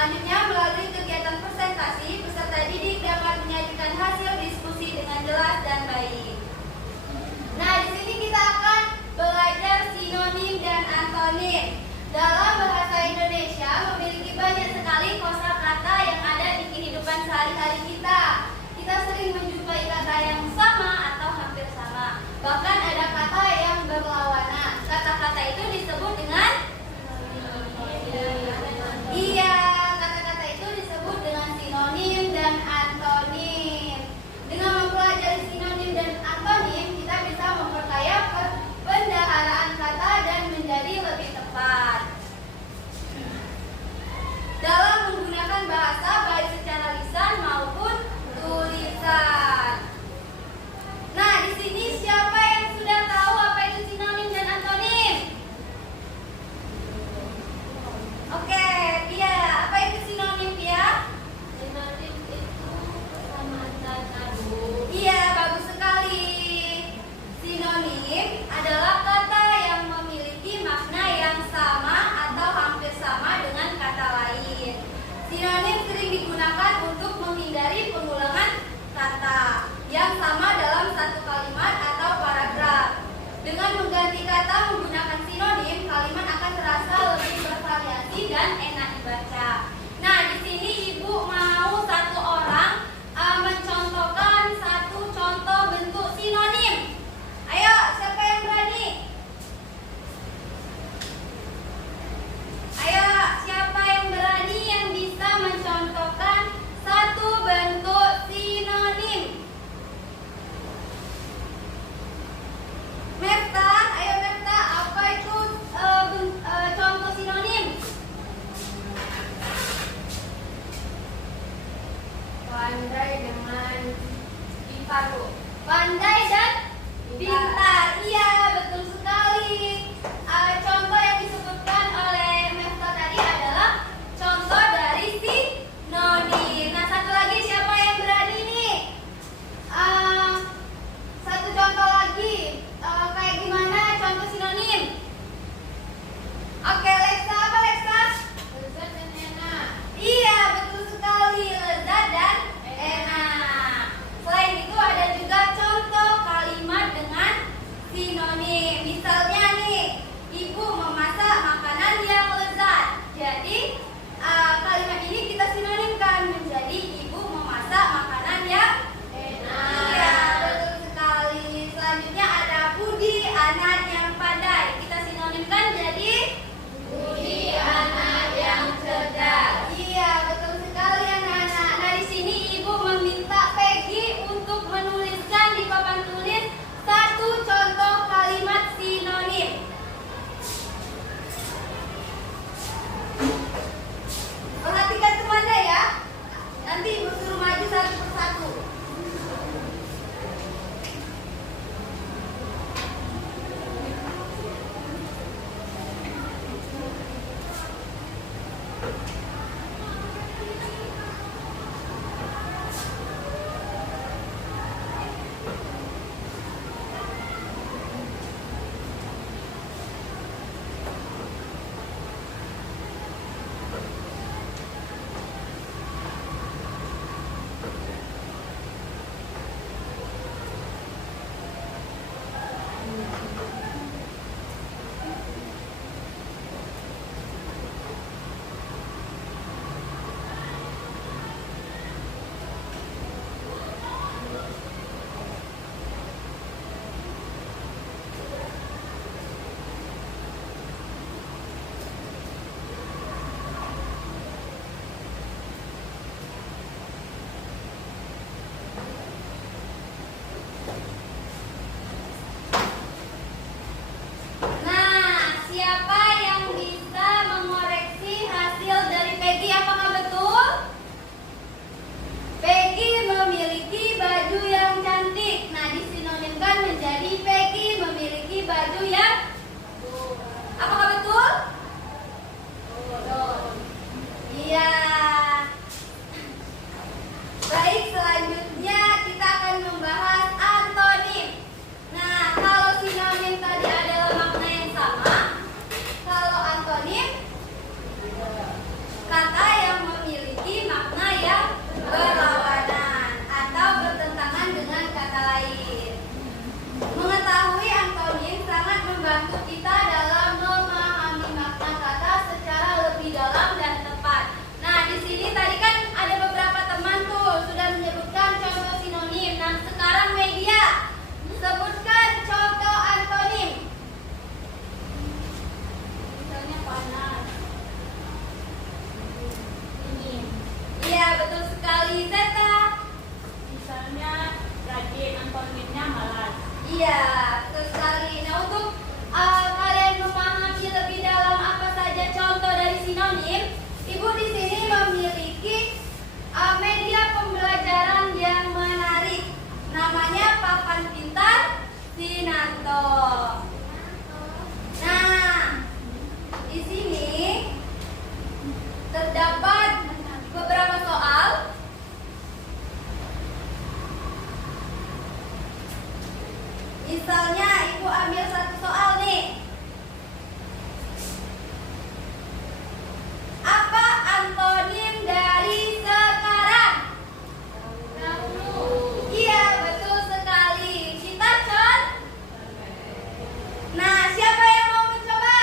Selanjutnya, melalui kegiatan presentasi, peserta didik dapat menyajikan hasil diskusi dengan jelas dan baik. Nah, di sini kita akan belajar sinonim dan antonim. Dalam bahasa Indonesia memiliki banyak sekali kosakata yang ada di kehidupan sehari-hari kita. Kita sering menjumpai kata yang sama atau hampir sama. Bahkan ada kata yang berlawanan. Kata-kata itu disebut dengan kata-kata itu disebut dengan sinonim dan antonim. Dengan mempelajari sinonim dan antonim, kita bisa memperkaya pendaharaan kata dan menjadi lebih tepat dalam menggunakan bahasa baik secara lisan maupun tulisan. Nah, di sini siapa yang sudah tahu apa itu sinonim dan antonim? Oke, Pia, apa itu sinonim, Pia? Sinonim itu kesamaan kata, Bu. Iya, bagus sekali. Sinonim adalah kata yang memiliki makna yang sama atau hampir sama dengan kata lain. Sinonim sering digunakan untuk menghindari pengulangan kata yang sama dalam satu kalimat atau paragraf. Dengan mengganti kata menggunakan sinonim, kalimat akan terasa lebih bervariasi dan enak dibaca. Nah, di sini Ibu mau satu orang mencontohkan satu contoh bentuk sinonim. Ayo, siapa yang berani? Ayo, siapa yang berani yang bisa mencontohkan satu bentuk sinonim? Mefta, ayo Mefta, apa itu contoh sinonim? Pandai dengan pintar, Bu. Pandai dan pintar. Iya, betul sekali. Contoh yang disebutkan oleh Mefta tadi adalah contoh dari sinonim. Nah, satu lagi siapa yang berani nih? Satu contoh lagi. Kayak gimana contoh sinonim? Oke, Lexa, apa Lexa? Lezat dan enak. Iya, betul sekali. Lezat dan enak. Selain itu ada juga contoh kalimat dengan sinonim. Misalnya nih, Ibu memasak makanan yang lezat. Jadi kalimat ini kita sinonimkan menjadi Ibu memasak makanan yang Enak. iya, betul sekali. Selanjutnya ada Budi, anak yang pandai. Kita sinonimkan jadi Budi, anak yang cerdas. iya, betul sekali anak-anak. Nah, di sini Ibu meminta Peggy untuk menuliskan di papan tulis satu contoh kalimat sinonim. Perhatikan semuanya ya. Nanti Ibu suruh maju satu persatu. kata yang Misalnya Ibu ambil satu soal nih. Apa antonim dari sekarang? Dahulu. Iya, betul sekali. Kita con. Nah, siapa yang mau mencoba?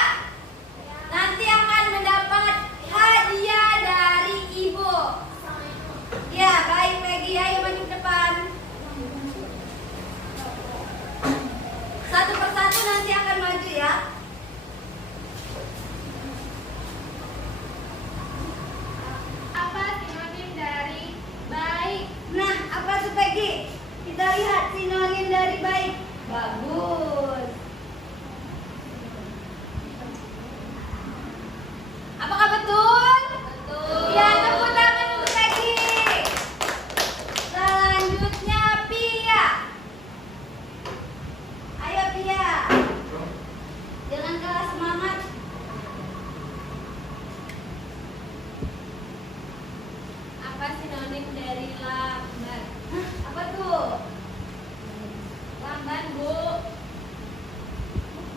Nanti akan mendapat hadiah dari Ibu. Ya, baik Peggy, ayo maju ke depan. Satu persatu nanti akan maju ya. Apa sinonim dari baik? Nah, apa tuh Peggy? Kita lihat sinonim dari baik. Bagus. Apakah betul? Betul. Ya, tepuk tangan untuk Peggy. Selanjutnya Pia. Ayo Pia. Jangan kalah semangat. Apa sinonim dari lambat? Hah, apa tuh? Lambat, Bu.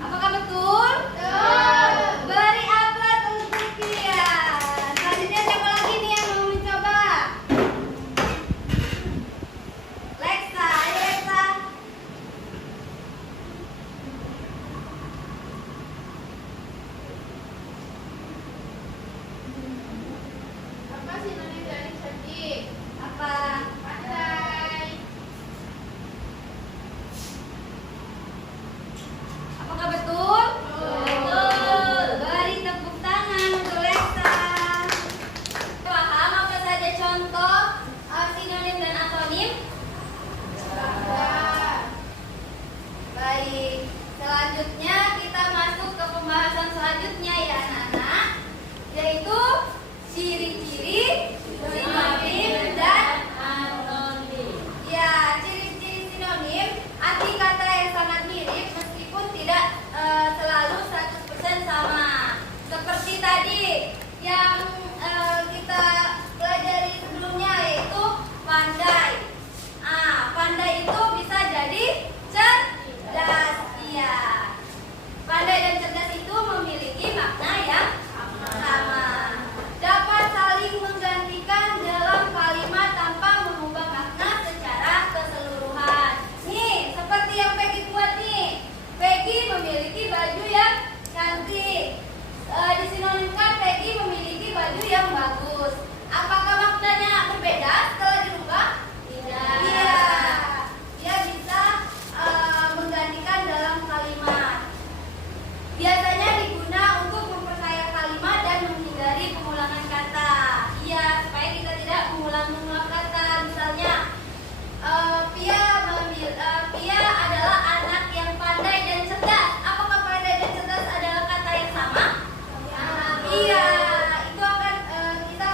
Apakah betul? Betul. Beri aplaus untuk Pia. Selanjutnya siapa lagi nih yang mau mencoba? Lexa, ayo Lexa. Apa sinonim dari sedih? Apa? Pandai. Apakah betul? Betul. Beri tepuk tangan untuk Lexa. Paham apa saja contoh sinonim dan antonim? Lambat. Baik, selanjutnya kita masuk ke pembahasan selanjutnya ya anak-anak, yaitu ciri-ciri sinonim dan Anonim. ya, ciri-ciri sinonim arti kata yang sangat mirip meskipun tidak selalu 100% sama. Seperti tadi yang kita pelajari sebelumnya yaitu pandai. Pandai itu bisa jadi cerdas. Iya. Pandai dan cerdas itu memiliki makna yang sama. Dapat saling menggantikan dalam kalimat tanpa mengubah makna secara keseluruhan. Nih, seperti yang Peggy buat nih. Peggy memiliki baju yang cantik. Disinonimkan Peggy memiliki baju yang bagus. Apakah maknanya berbeda setelah dirubah? Tidak. Iya. Dia bisa menggantikan dalam kalimat. Biasanya diguna untuk memperkaya kalimat dan menghindari pengulangan kata. Iya, supaya kita tidak mengulang-ulang kata. Misalnya, Pia adalah anak yang pandai dan cerdas. Apakah pandai dan cerdas adalah kata yang sama? Iya, itu akan kita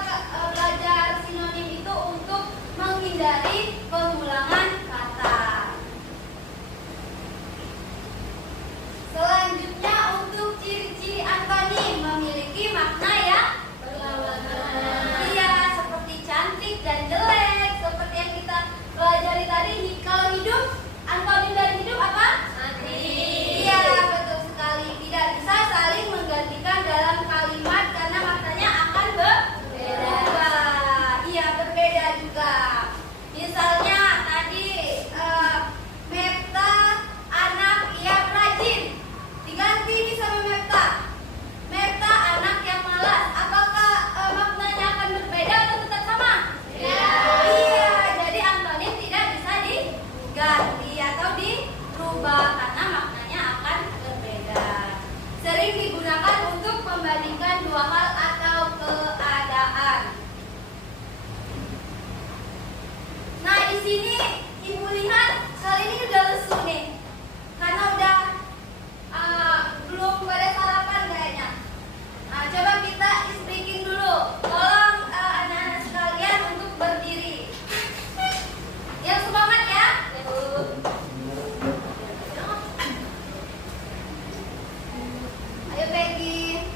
belajar sinonim itu untuk menghindari pengulangan kata. Selanjutnya untuk ciri-ciri antonim memiliki makna yang Berlawanan. iya, seperti cantik dan jelek, seperti yang kita pelajari tadi. Kalau hidup, antonim dari hidup apa? Mati. Iya, betul sekali. Tidak bisa saling menggantikan dalam kalimat karena maknanya akan berbeda. Iya, berbeda juga. Misalnya tadi Meta anak yang rajin, diganti nih sama Meta. Meta anak yang malas. Apakah maknanya akan berbeda atau tetap sama? Iya. Iya, jadi antonim tidak bisa diganti atau dirubah karena maknanya akan berbeda. Sering digunakan untuk membandingkan dua hal atau keadaan. Nah, di sini Ibu lihat kali ini udah lesu nih. Karena udah belum pada sarapan kayaknya. Nah, coba kita speaking dulu. Tolong anak-anak sekalian untuk berdiri. Yang semangat ya. Ayo Peggy.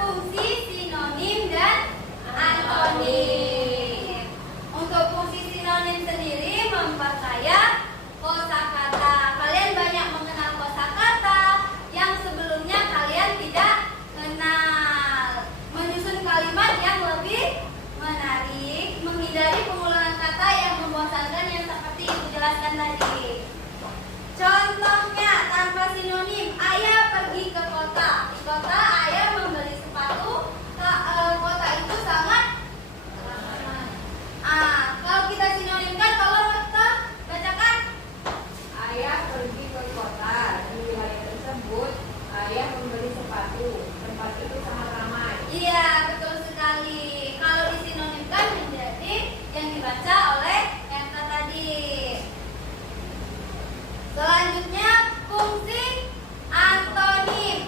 fungsi sinonim dan antonim. Untuk fungsi sinonim sendiri memperkaya kosakata. Kalian banyak mengenal kosakata yang sebelumnya kalian tidak kenal. Menyusun kalimat yang lebih menarik, menghindari pengulangan kata yang membosankan yang seperti ibu jelaskan tadi. Contohnya tanpa sinonim, ayah pergi ke kota. Di kota ayah membeli sepatu. Kota itu sangat kalau kita sinonimkan, tolong kita bacakan. Ayah pergi ke kota. Di wilayah tersebut, ayah membeli sepatu. Tempat itu sangat ramai. Iya, betul sekali. Kalau disinonimkan menjadi yang dibaca oleh Eka tadi. Selanjutnya fungsi antonim.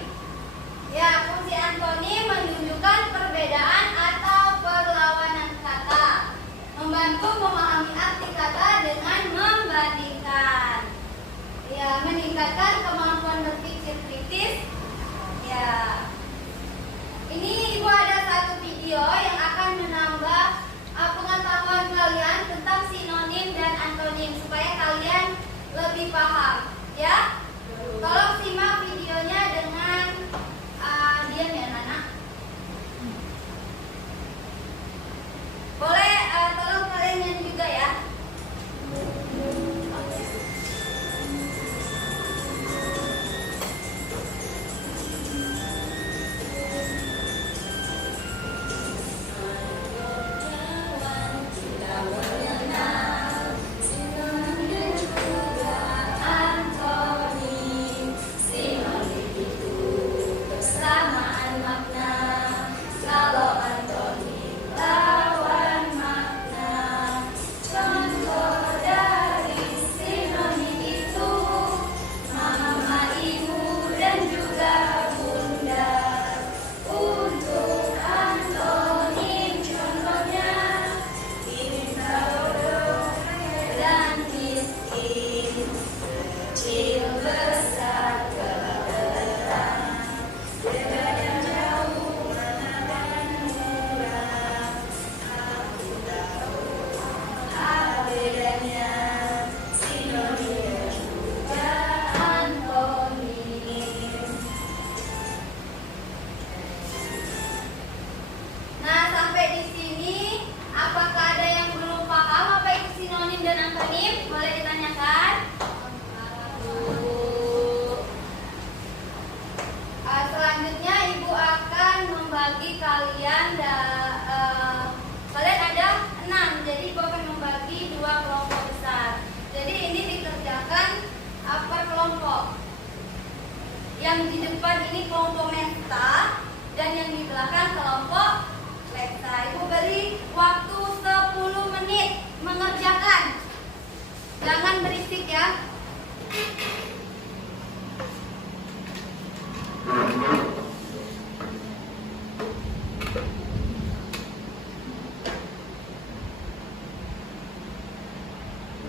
Ya, fungsi antonim menunjukkan perbedaan atau perlawanan kata, membantu memahami arti kata dengan membandingkan. Ya, meningkatkan kemampuan berpikir kritis. Ya. Ini ibu ada satu video yang akan menambah pengetahuan kalian tentang sinonim dan antonim supaya kalian lebih paham, ya. Tolong simak videonya dengan diam ya, Nana. Boleh tolong kalian nyanyi juga ya. Nah, sampai di sini apakah ada yang belum paham apa itu sinonim dan antonim? Boleh ditanyakan? Selanjutnya ibu akan membagi kalian kalian ada 6, jadi ibu akan membagi 2 kelompok besar. Jadi ini dikerjakan per kelompok. Yang di depan ini kelompok menta dan yang di belakang kelompok leksa. Ibu beri waktu 10 menit mengerjakan. Jangan berisik ya.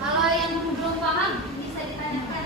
Kalau yang belum paham bisa ditanyakan.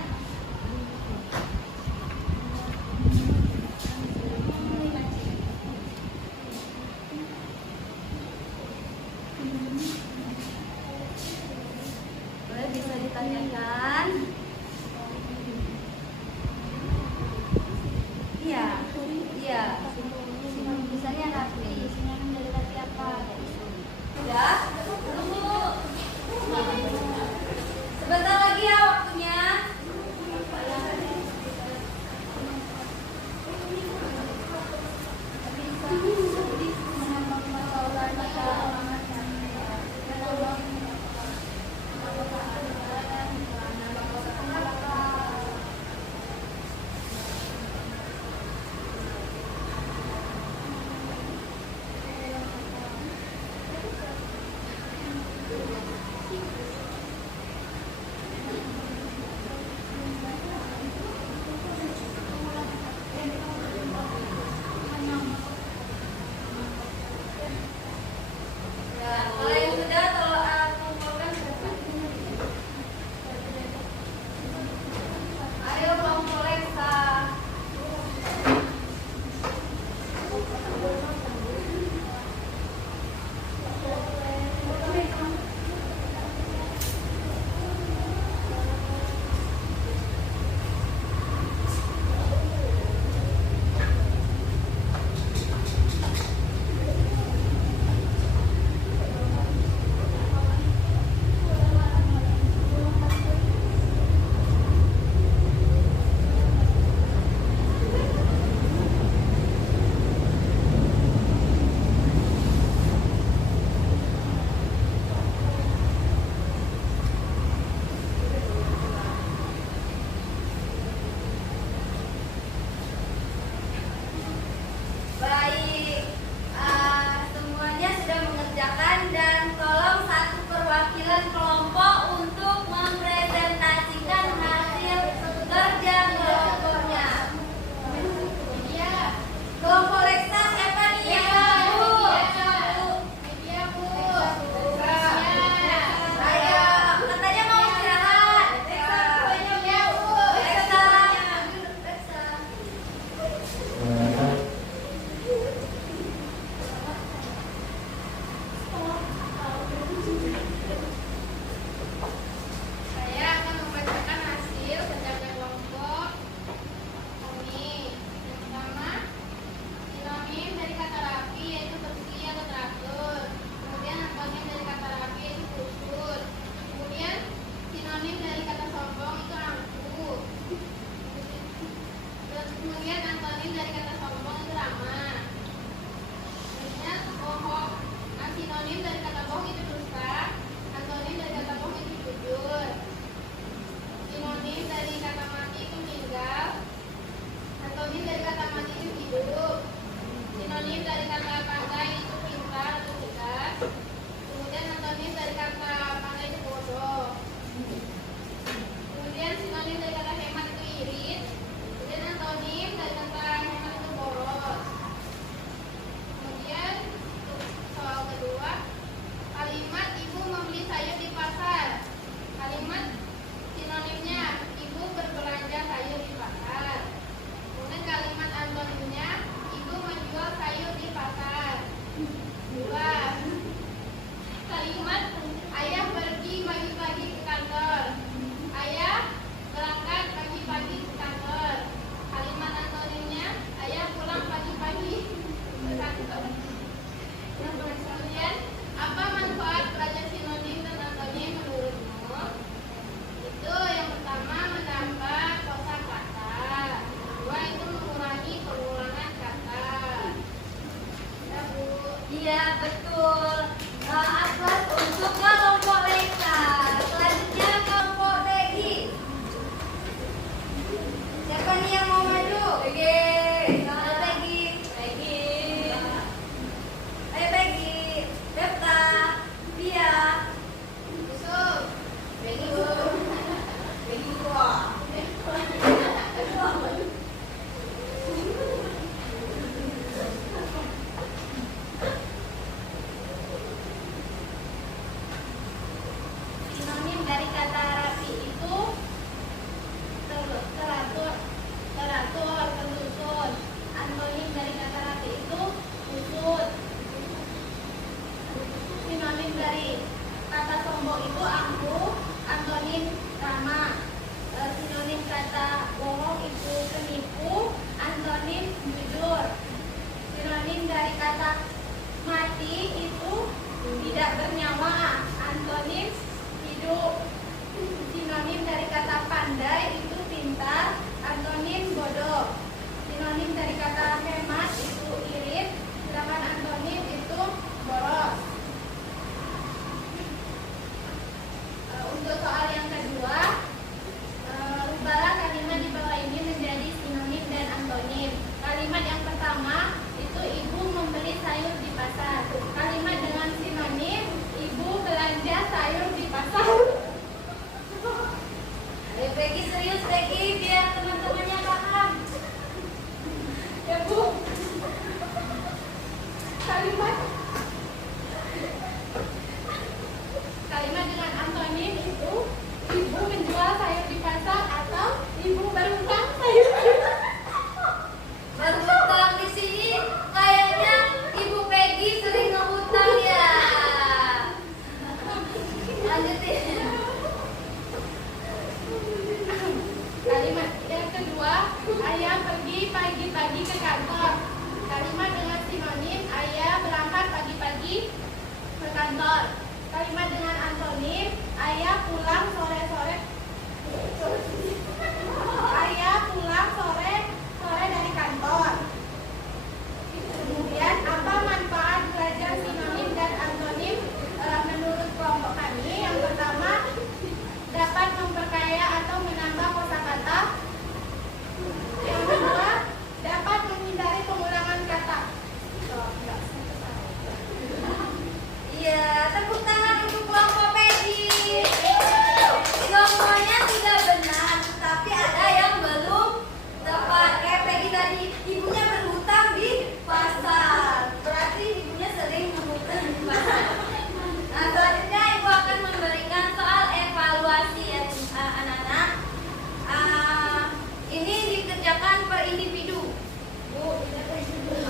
Iya, betul. Atlas untuk kelompok Leka. Selanjutnya kelompok Peggy. Siapa nih yang mau maju? Peggy. Ayo Peggy. Peggy. Ayo Peggy. Depta. Pia. Yusuf. Peggy dua. Sinonim dari kata rapi itu teratur, tersusun. Antonim dari kata rapi itu usut. Sinonim dari kata sombong itu angkuh. Antonim ramah. Sinonim kata bohong itu penipu. Antonim jujur. Sinonim dari kata mati itu tidak bernyawa. Antonim hidup. Sinonim dari kata pandai itu pintar. Antonim bodoh. Sinonim dari kata hemat itu irit. Sedangkan antonim itu boros. Untuk soal yang kedua, rubahlah kalimat di bawah ini menjadi sinonim dan antonim. Kalimat yang pertama itu ibu membeli sayur di pasar. Kalimat dengan sinonim ibu belanja sayur di pasar. Ayo Peggy, serius Peggy, biar teman-temannya paham. Ya Bu. Kalimat dengan antonim itu ibu menjual sayur di pasar atau ibu berhutang sayur. Berhutang di sini kayaknya Ibu Peggy sering ngehutang ya. Lanjutin. Kalimat yang kedua, ayah pergi pagi-pagi ke kantor. Kalimat dengan sinonim ayah berangkat pagi-pagi ke kantor. Kalimat dengan antonim ayah pulang sore-sore. Ayah pulang sore dari kantor. Kemudian apa manfaat belajar sinonim dan antonim menurut kelompok kami? Yang pertama, dapat memperkaya atau menambah kosakata. Yang kedua, dapat menghindari pengulangan kata. Iya, tepuk tangan untuk kelompok Peggy. Semuanya sudah benar, tapi ada yang belum tepat. Kayak Peggy tadi, ibunya berhutang di pasar. Berarti ibunya sering berhutang di pasar. Nah, selanjutnya ibu akan memberikan soal evaluasi ya anak-anak. Ini dikerjakan per individu. Bu, ini per individu.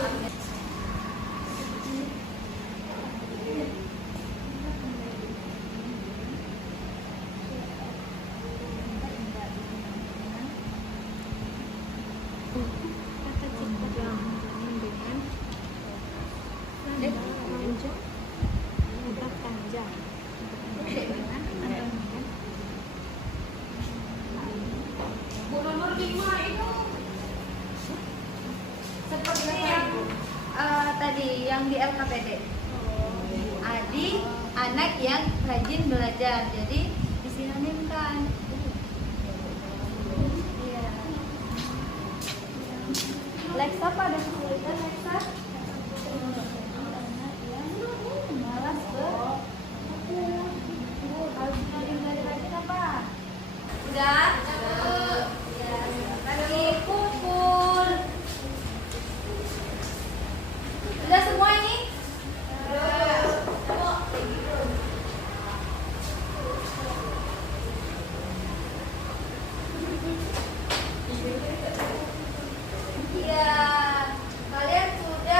Bu nomor 5 itu seperti yang tadi yang di LKPD. Adi anak yang rajin belajar, jadi disinonimkan. Iya. Lexa pada kesulitan Lexa. Malas kalau sinonim dari rajin apa? Udah. Lagi pukul. Udah semua ini? Iya, kalian sudah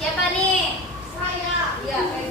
Siapa nih? Iya, Peggy.